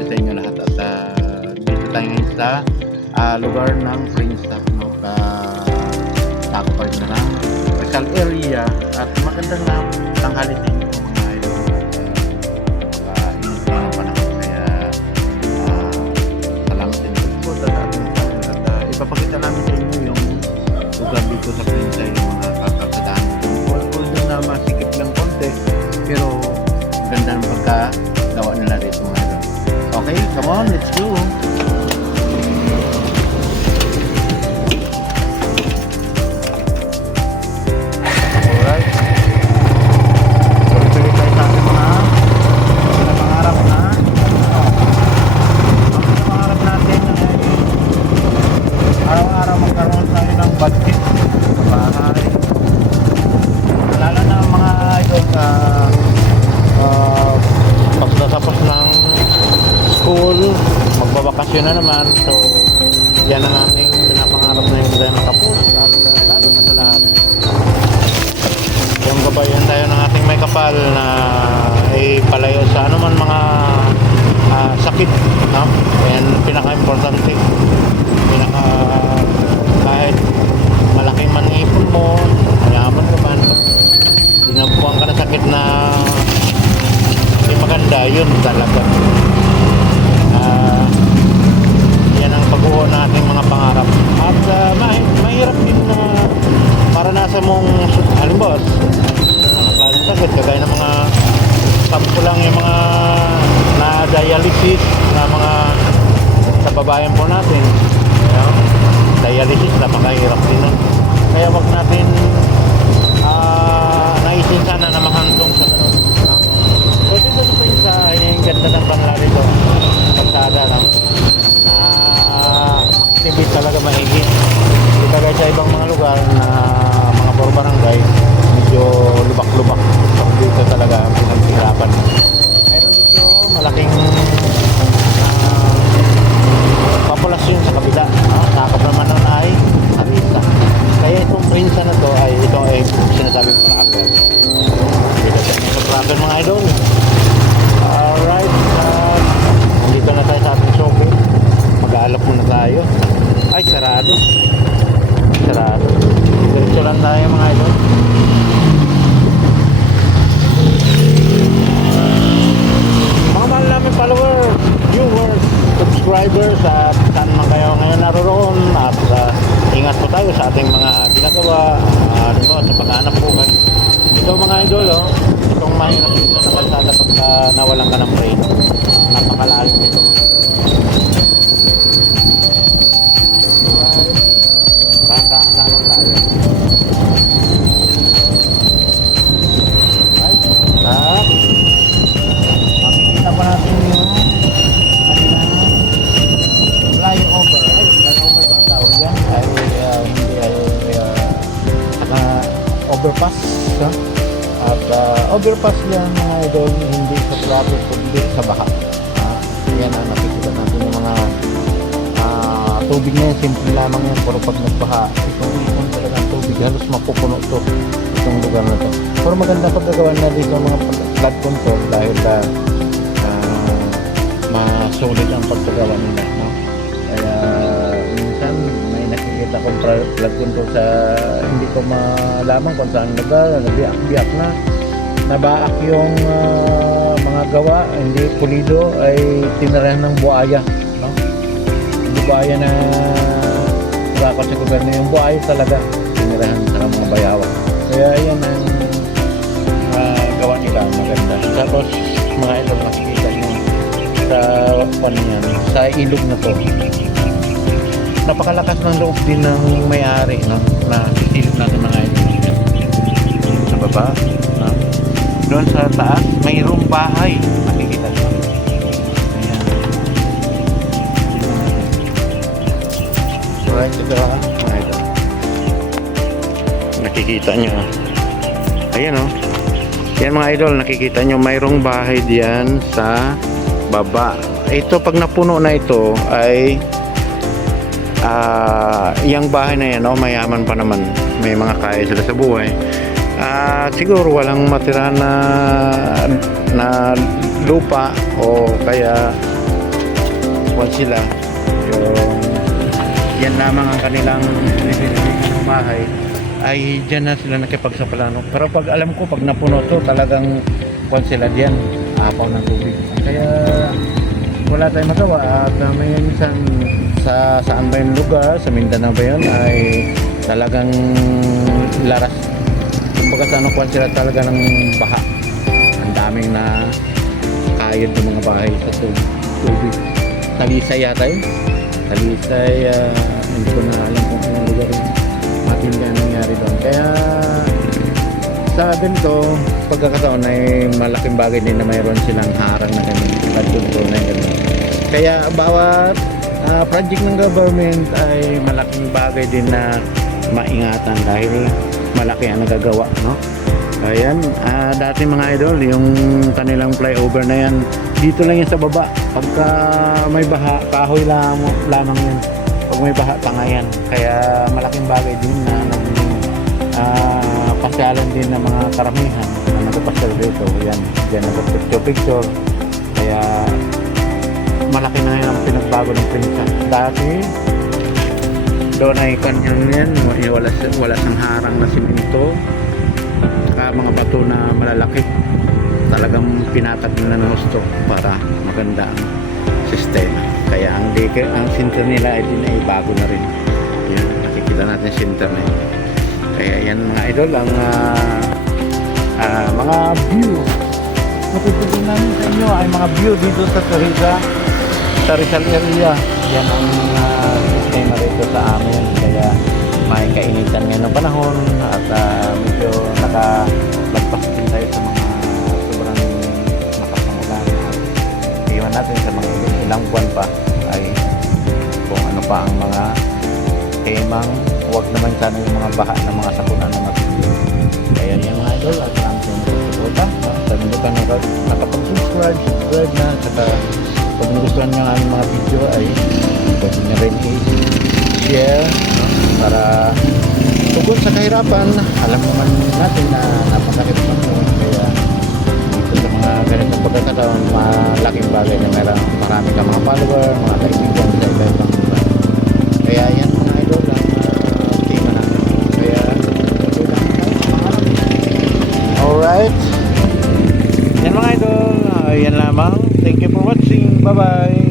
tanghali sa inyo lahat at dito tayo ngayon sa lugar ng Princetop, no? Takpal na lang Rizal area at magandang tanghali sa inyo mga idol. Init lang ang panahon kaya salamat din po at ipapakita namin sa inyo yung lugar dito sa Princetop, yung mga kakasadahan although na masikip lang konti pero ganda ng pagkagawa nila dito mga idol. Okay, come on, let's go. Alright, tuloy-tuloy tayo sa ating mga pinapangarap na ang pinapangarap natin araw-araw magkaroon tayo ng budget sa bahay, lalo na mga idol pag natapos ng school, magbabakasyon na naman. So yan ang ating pinapangarap na yung tayo matapos at lalo sa lahat yung gabayan tayo ng ating may kapal na palayo sa anuman mga sakit, no? Yan pinaka-importante, kahit malaki man ang ipon mo, mayaman naman, dinabuhan ka na sakit na hindi maganda, yun talaga. Yan ang pag-uho na ating mga pangarap at mahirap din na maranasan mong halimbawa ang klaseng sakit kagaya ng mga sampulang yung mga na dialysis na mga kababayan po natin, dialysis na makahirap din nun. Kaya wag natin naisin sana na mahantong sa ganun, no? So dito sa yung ganda ng bangla dito, pagsada lang na tibit talaga mahigit. Hindi kagaya sa ibang mga lugar na mga puro barangay medyo lubak-lubak. So dito talaga pinaghirapan. Mayroon dito malaking populasyon sa kabila, nakakap naman nun ay Arisa. Kaya itong Prinsa na to ay ito ay sinasabing Prater. Dito sa Prater mga idol. Alright, nandito na tayo sa ating shopping. Mag-aalok muna tayo. Ay, sarado. Sarado. Diretso lang tayo mga idol. Mga mahal namin followers, viewers, subscribers at saan man kayo ngayon naroon at ingat po tayo sa ating mga ginagawa sa paghahanap buhay. Ito mga idol, itong mahirap dito na kalsada pagka nawalan ka ng brain, napakalalim nito. Dahan-dahan na lang tayo. Right, at makikita pa natin yung flyover. Ay, flyover bang tawag yan? Overpass, at overpass yan mga idol, hindi sa traffic kundi sa baha. Yan ang nakikita natin yung mga tubig na yan, simple lamang yan, pero pag nagbaha itong talagang tubig, halos mapupuno ito itong lugar na ito. Pero maganda paggagawa na dito ang mga flood control dahil masulit ang pagkagawa nila, no? Kaya minsan may nakikita kong flood control sa hindi ko malaman kung saan lugar, nabiyak na nabaak yung mga gawa, hindi pulido, ay tinirahan ng buhaya, no? Buhaya na nakakot sa gobyerno, yung buhaya talaga tinirahan sa mga bayawa. Kaya yan ang gawa nila, maganda. Tapos mga idol, nakikita nyo sa paniyan, sa ilog na to, napakalakas ng loob din ng may-ari, no? Na sisilip natin mga idol sa baba, no? Doon sa taas mayroong bahay, makikita nyo. Ayan. Alright, ito mga idol, nakikita nyo. Ayan, o. Yan mga idol, nakikita nyo mayroong bahay diyan sa baba. Ito pag napuno na ito ay yung bahay na yan, mayaman pa naman, may mga kaya sila sa buhay. Siguro walang matira na lupa o kaya kwan sila, yung yan lamang ang kanilang ng bahay, ay dyan na sila nakipagsapalano. Pero pag alam ko, pag napuno to, talagang kwan sila diyan, apaw ng tubig. Kaya wala tayong magawa at may minsan saan ba yung lugar, sa Mindanao ba yun, ay talagang laras. Kumbaga sa ano, kwan sila talaga ng baha. Ang daming na kayod ng mga bahay sa tubig. Talisay yata yun. Talisay, hindi ko na alam kung anong lugar yun. Matindi ang nangyari doon. Kaya sa ganito pagkakataon ay malaking bagay din na mayroon silang harang na ganun, pagkunto na ganun. Kaya bawat project ng government ay malaking bagay din na maingatan dahil malaki ang nagagawa, no? Ayan, dati mga idol, yung kanilang flyover na yan, dito lang yan sa baba. Pagka may baha, kahoy lamang yun. Pag may baha, pangayan. Kaya malaking bagay din na pasyalan din ng mga karamihan na nagpapasyal dito. Yan, dyan nagpapicture. Kaya malaki na yan ang pinagbago ng prinsa. Dati, doon ay kanyon yan, wala sang harang na simento, saka mga bato na malalaki. Talagang pinatag nila ng gusto para maganda ang sistema. Kaya ang center nila ay din ay bago na rin. Yan, nakikita natin center na yun. Kaya yan mga idol, ang mga view matutunan namin sa inyo ay mga view dito sa Rizal area. Yan ang sistema rito sa amin. Kaya may kainitan ngayon ng panahon at medyo nakalagpas din tayo sa mga sobrang lakas ng ulan. Iwan natin sa mga ilang buwan pa ay kung ano pa ang mga temang. Huwag naman sana yung mga baha ng mga sakunan na matindi. Kaya yan mga idol, at namin sa mga susuporta. Sa mga ka nakapag-subscribe na. Saka kung gustuhan nyo ang aming mga video ay pwede nyo rin i-share, no? Para tungkol sa kahirapan, alam naman natin na napakahirap naman. Kaya dito sa mga ganitong pagkakataon, malaking bagay na marami ka mga follower, mga kaibigan sa iba-ibang lugar. Kaya yan mga idol, ang tema natin. Kaya ito lang alright, yan mga idol, yan lamang. Thank you for watching. Bye bye.